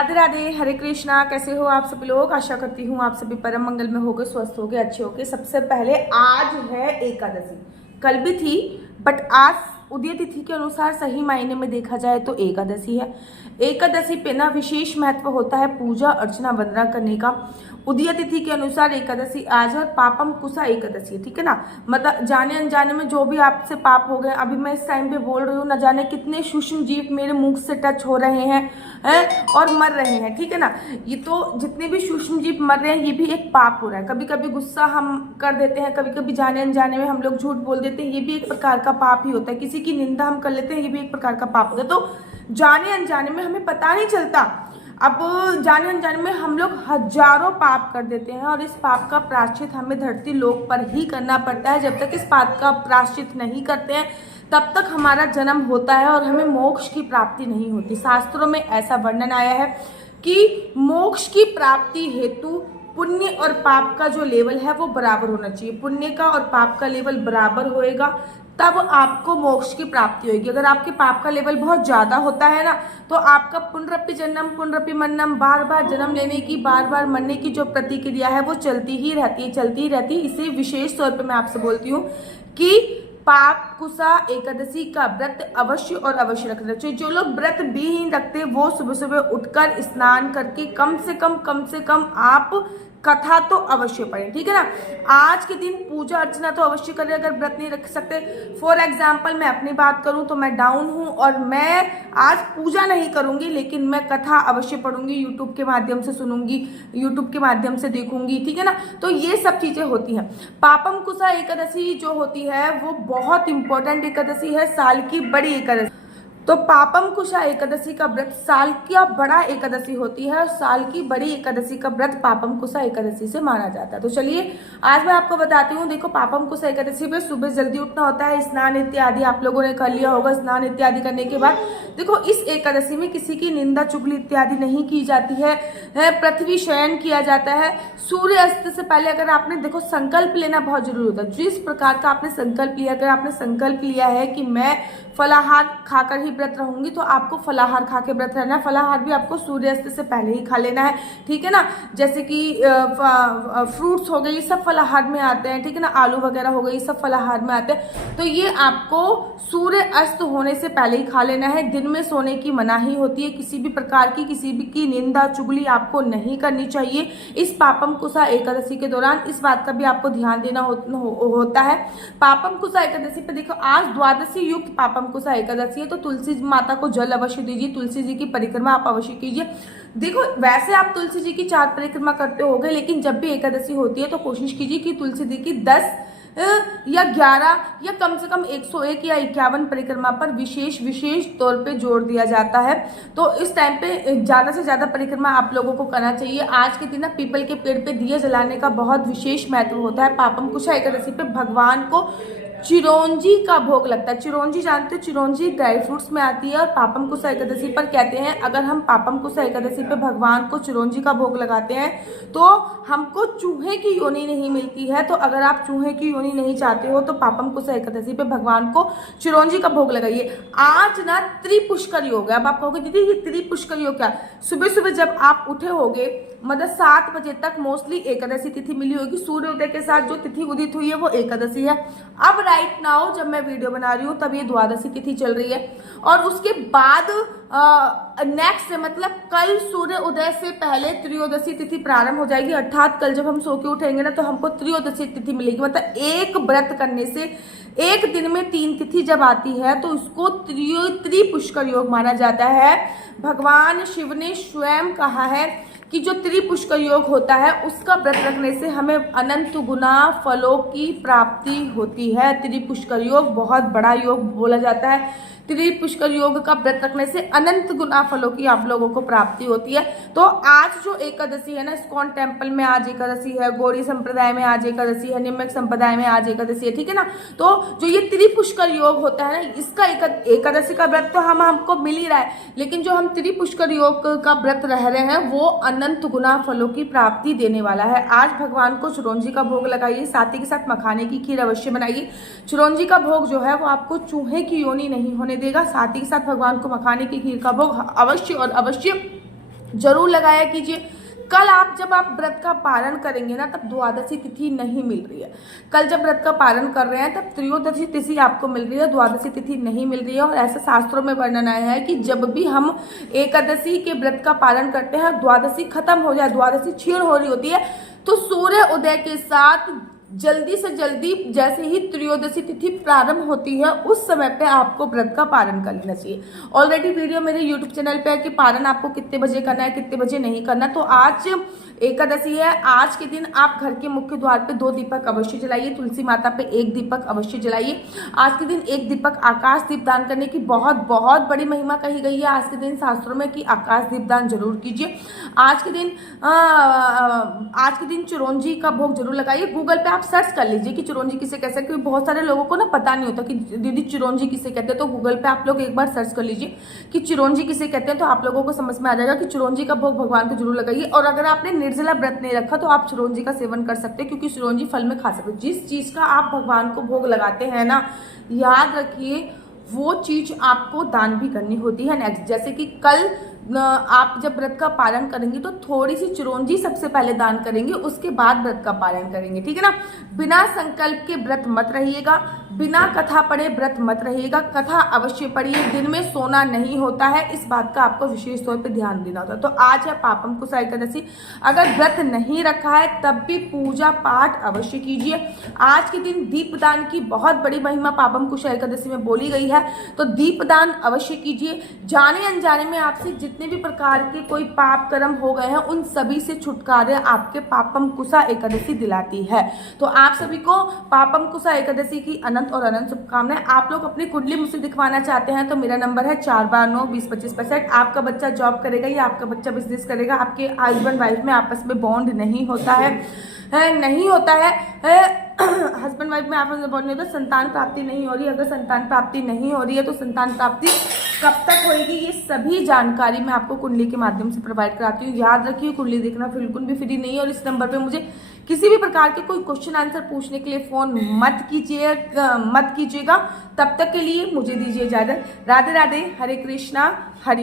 राधे राधे, हरे कृष्णा। कैसे हो आप सभी लोग? आशा करती हूँ आप सभी परम मंगल में होगे, स्वस्थ होगे, अच्छे होगे। सबसे पहले आज है एकादशी। कल भी थी बट आज उदय तिथि के अनुसार सही मायने में देखा जाए तो एकादशी है। एकादशी पे ना विशेष महत्व होता है पूजा अर्चना वंदना करने का। उदय तिथि के अनुसार एकादशी आज है और पापम कुसा एकादशी है, ठीक है ना। मतलब जाने अनजाने में जो भी आपसे पाप हो गए, अभी मैं इस टाइम पे बोल रही हूँ, न जाने कितने सूक्ष्म जीव मेरे मुख से टच हो रहे हैं और मर रहे हैं, ठीक है ना। ये तो जितने भी सूक्ष्म जीव मर रहे हैं ये भी एक पाप हो रहा है। कभी कभी गुस्सा हम कर देते हैं, कभी कभी जाने अनजाने में हम लोग झूठ बोल देते हैं, ये भी एक प्रकार का पाप ही होता है। किसी की निंदा हम कर लेते हैं, ये भी एक प्रकार का पाप होता है। तो जाने अनजाने में हमें पता नहीं चलता, अब जाने अनजाने में हम लोग हजारों पाप कर देते हैं और इस पाप का प्रायश्चित हमें धरती लोक पर ही करना पड़ता है। जब तक इस पाप का प्रायश्चित नहीं करते हैं तब तक हमारा जन्म होता है और हमें मोक्ष की प्राप्ति नहीं होती। शास्त्रों में ऐसा वर्णन आया है कि मोक्ष की प्राप्ति हेतु पुण्य और पाप का जो लेवल है वो बराबर होना चाहिए। पुण्य का और पाप का लेवल बराबर होएगा तब आपको मोक्ष की प्राप्ति होगी। अगर आपके पाप का लेवल बहुत ज्यादा होता है ना तो आपका पुनरपि जन्म पुनरपि मरणम, बार बार जन्म लेने की, बार बार मरने की जो प्रतिक्रिया है वो चलती ही रहती है, चलती ही रहती है। इसे विशेष तौर पे मैं आपसे बोलती हूँ कि पाप कुसा एकादशी का व्रत अवश्य और अवश्य रखना चाहिए। जो लोग व्रत भी नहीं रखते वो सुबह सुबह उठकर स्नान करके कम से कम आप कथा तो अवश्य पढ़ें, ठीक है ना। आज के दिन पूजा अर्चना तो अवश्य करें अगर व्रत नहीं रख सकते। फॉर एग्जाम्पल मैं अपनी बात करूं तो मैं डाउन हूं और मैं आज पूजा नहीं करूंगी लेकिन मैं कथा अवश्य पढ़ूंगी, यूट्यूब के माध्यम से सुनूंगी, यूट्यूब के माध्यम से देखूंगी, ठीक है ना। तो ये सब चीजें होती हैं। पापम कुसा एकादशी जो होती है वो बहुत इंपॉर्टेंट एकादशी है, साल की बड़ी एकादशी। तो पापम कुशा एकादशी का व्रत साल का बड़ा एकादशी होती है और साल की बड़ी एकादशी का व्रत पापम कुशा एकादशी से माना जाता है। तो चलिए आज मैं आपको बताती हूँ। देखो, पापम कुशा एकादशी पे सुबह जल्दी उठना होता है, स्नान इत्यादि आप लोगों ने कर लिया होगा। स्नान इत्यादि करने के बाद देखो इस एकादशी में किसी की निंदा चुगली इत्यादि नहीं की जाती है, पृथ्वी शयन किया जाता है। सूर्य अस्त से पहले अगर आपने देखो संकल्प लेना बहुत जरूरी होता है। जिस प्रकार का आपने संकल्प लिया, अगर आपने संकल्प लिया है कि मैं फलाहार खाकर ही व्रत रहूंगी तो आपको फलाहार खा के व्रत रहना है। फलाहार भी आपको सूर्यास्त से पहले ही खा लेना है, ठीक है ना। जैसे कि फ्रूट्स हो गए ये सब फलाहार में आते हैं, ठीक है ना। आलू वगैरह हो गए ये सब फलाहार में आते हैं। तो ये आपको सूर्य अस्त होने से पहले ही खा लेना है। दिन में सोने की मनाही होती है। किसी भी प्रकार की किसी भी की निंदा चुगली आपको नहीं करनी चाहिए इस पापम कुशा एकादशी के दौरान। इस बात का भी आपको ध्यान देना होता है। पापम कुशा एकादशी पे देखो आज द्वादशी युक्त पापम कुशा एकादशी है तो तुलसी माता को जल अवश्य दीजिए, तुलसी जी की परिक्रमा आप अवश्य कीजिए। देखो वैसे आप तुलसी जी की 4 परिक्रमा करते होगे लेकिन जब भी एकादशी होती है तो कोशिश कीजिए कि तुलसी जी की 10 या 11 या कम से कम 101 या 51 परिक्रमा पर विशेष तौर पे जोर दिया जाता है। तो इस टाइम पे ज्यादा से ज्यादा परिक्रमा आप लोगों को करना चाहिए। आज के दिन पीपल के पेड़ पे दिए जलाने का बहुत विशेष महत्व होता है। पापम कुशा एकादशी पे भगवान को चिरौंजी का भोग लगता है। चिरौंजी जानते हो, चिरौंजी ड्राई फ्रूट्स में आती है और पापम कुशा एकादशी पर कहते हैं अगर हम पापम कुशा एकादशी पे भगवान को चिरौंजी का भोग लगाते हैं तो हमको चूहे की योनि नहीं मिलती है। तो अगर आप चूहे की योनि नहीं चाहते हो तो पापम कुशा एकादशी पे भगवान को चिरौंजी का भोग लगाइए। आज ना त्रिपुष्कर योग है। अब आप कहोगे दीदी ये त्रिपुष्कर योग क्या? सुबह सुबह जब आप उठे होगे मतलब 7 बजे तक मोस्टली एकादशी तिथि मिली होगी। सूर्योदय के साथ जो तिथि उदित हुई है वो एकादशी है। अब राइट नाउ जब मैं वीडियो बना रही हूँ तब ये द्वादशी तिथि चल रही है और उसके बाद नेक्स्ट मतलब कल सूर्य उदय से पहले त्रयोदशी तिथि प्रारंभ हो जाएगी। अर्थात कल जब हम सो के उठेंगे ना तो हमको त्रयोदशी तिथि मिलेगी। मतलब एक व्रत करने से एक दिन में 3 तिथि जब आती है तो उसको त्रिपुष्कर योग माना जाता है। भगवान शिव ने स्वयं कहा है कि जो त्रिपुष्कर योग होता है उसका व्रत रखने से हमें अनंत गुना फलों की प्राप्ति होती है। त्रिपुष्कर योग बहुत बड़ा योग बोला जाता है। त्रिपुष्कर योग का व्रत रखने से अनंत गुना फलों की आप लोगों को प्राप्ति होती है। तो आज जो एकादशी है ना, इस्कॉन टेम्पल में आज एकादशी है, गौड़ी संप्रदाय में आज एकादशी है, निम्नक संप्रदाय में आज एकादशी है, ठीक है ना। तो जो ये त्रिपुष्कर योग होता है ना इसका एकादशी का व्रत तो हमको मिल ही रहा है, लेकिन जो हम त्रिपुष्कर योग का व्रत रह रहे हैं वो अनंत गुना फलों की प्राप्ति देने वाला है। आज भगवान को चिरौंजी का भोग लगाइए, साथ ही के साथ मखाने की खीर अवश्य बनाइए। चिरौंजी का भोग जो है वो आपको चूहे की योनि नहीं होने देगा। साथ ही के साथ भगवान को मखाने की खीर का भोग अवश्य और अवश्य जरूर लगाया कीजिए। कल आप जब आप व्रत का पारण करेंगे ना, तब द्वादशी तिथि नहीं मिल रही है। कल जब व्रत का पारण कर रहे हैं तब त्रयोदशी तिथि आपको मिल रही है, द्वादशी तिथि नहीं मिल रही है। और ऐसे शास्त्रों में वर्णन आया है कि जब भी हम एकादशी के व्रत का पारण करते हैं, द्वादशी खत्म हो जाए, द्वादशी क्षीण हो रही होती है, तो सूर्य उदय के साथ जल्दी से जल्दी जैसे ही त्रयोदशी तिथि प्रारंभ होती है, उस समय पे आपको व्रत का पारण कर लेना चाहिए। ऑलरेडी वीडियो मेरे यूट्यूब चैनल पे है कि पारण आपको कितने बजे करना है, कितने बजे नहीं करना। तो आज एकादशी है, आज के दिन आप घर के मुख्य द्वार पे 2 दीपक अवश्य जलाइए, तुलसी माता पे 1 दीपक अवश्य जलाइए। आज के दिन 1 दीपक आकाश दीप दान करने की बहुत बहुत बड़ी महिमा कही गई है आज के दिन शास्त्रों में कि आकाश दीप दान जरूर कीजिए। आज के दिन चिरौंजी का भोग जरूर लगाइए। गूगल पे आप सर्च कर लीजिए कि चिरौंजी किसे कहते हैं, क्योंकि बहुत सारे लोगों को ना पता नहीं होता कि दीदी चिरौंजी किसे कहते हैं। तो गूगल पे आप लोग एक बार सर्च कर लीजिए कि चिरौंजी किसे कहते हैं, तो आप लोगों को समझ में आ जाएगा कि चिरौंजी का भोग भगवान को जरूर लगाइए। और अगर आपने निर्जला व्रत नहीं रखा तो आप चिरौंजी का सेवन कर सकते हैं, क्योंकि चिरौंजी फल में खा सकते हैं। जिस चीज का आप भगवान को भोग लगाते हैं ना, याद रखिए वो चीज आपको दान भी करनी होती है। नेक्स्ट, जैसे कि कल आप जब व्रत का पालन करेंगे तो थोड़ी सी चिरौंजी सबसे पहले दान करेंगे, उसके बाद व्रत का पालन करेंगे, ठीक है ना। बिना संकल्प के व्रत मत रहिएगा, बिना कथा पढ़े व्रत मत रहिएगा। कथा अवश्य पढ़िए, दिन में सोना नहीं होता है, इस बात का आपको विशेष तौर पे ध्यान देना होता है। तो आज है पापम कुशा एकादशी, अगर व्रत नहीं रखा है तब भी पूजा पाठ अवश्य कीजिए। आज के दिन दीपदान की बहुत बड़ी महिमा पापम कुशा एकादशी में बोली गई है, तो दीपदान अवश्य कीजिए। जाने अनजाने में आपसे जितने भी प्रकार के कोई पाप कर्म हो गए हैं, उन सभी से छुटकारा आपके पापम कुशा एकादशी दिलाती है। तो आप सभी को पापम कुशा एकादशी की अनंत और अनंत शुभकामनाएं। आप लोग अपनी कुंडली मुझसे दिखवाना चाहते हैं तो मेरा नंबर है 4/9/20-2565। आपका बच्चा जॉब करेगा या आपका बच्चा बिजनेस करेगा, आपके हस्बैंड वाइफ में आपस में बॉन्ड नहीं होता है, हस्बैंड वाइफ में आपस में बॉन्ड नहीं होता, संतान प्राप्ति नहीं हो रही, अगर संतान प्राप्ति नहीं हो रही है तो संतान प्राप्ति कब तक होगी, ये सभी जानकारी मैं आपको कुंडली के माध्यम से प्रोवाइड कराती हूँ। याद रखिए, कुंडली देखना बिल्कुल भी फ्री नहीं है। और इस नंबर पे मुझे किसी भी प्रकार के कोई क्वेश्चन आंसर पूछने के लिए फोन मत कीजिएगा। तब तक के लिए मुझे दीजिए इजाजत। राधे राधे, हरे कृष्णा, हरि